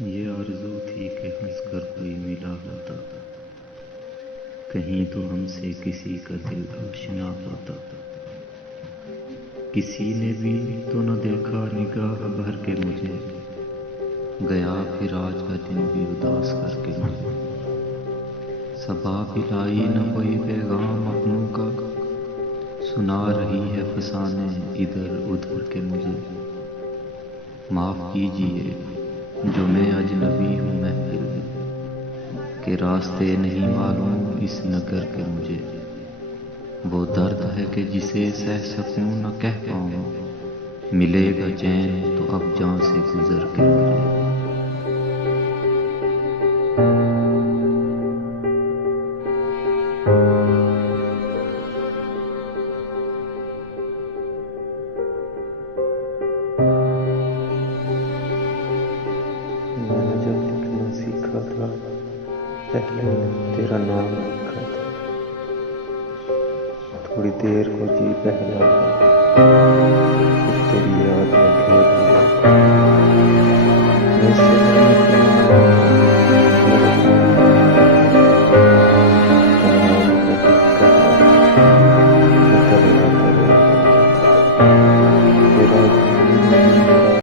یہ آرزو تھی کہ ہنس کر کوئی ملا ہوتا، کہیں تو ہم سے کسی کا دل آشنا ہوتا۔ کسی نے بھی تو نہ دیکھا نگاہ بھر کے مجھے، گیا پھر آج کا دن بھی اداس کر کے مجھے۔ صبا بھی لائی نہ کوئی پیغام اپنوں کا، سنا رہی ہے فسانے ادھر ادھر کے مجھے۔ معاف کیجئے جو میں اجنبی ہوں محفل میں، کہ راستے نہیں معلوم اس نگر کے مجھے۔ وہ درد ہے کہ جسے سہ سکوں نہ کہہ پاؤں، ملے گا چین تو اب جاں سے گزر کے مجھے۔ میں نے جب لکھنا سیکھا تھا، پہلے تیرا نام لکھا تھا، تھوڑی دیر کو جی بہلا تھا، پھر تیری یاد میں گھیر لیا تھا۔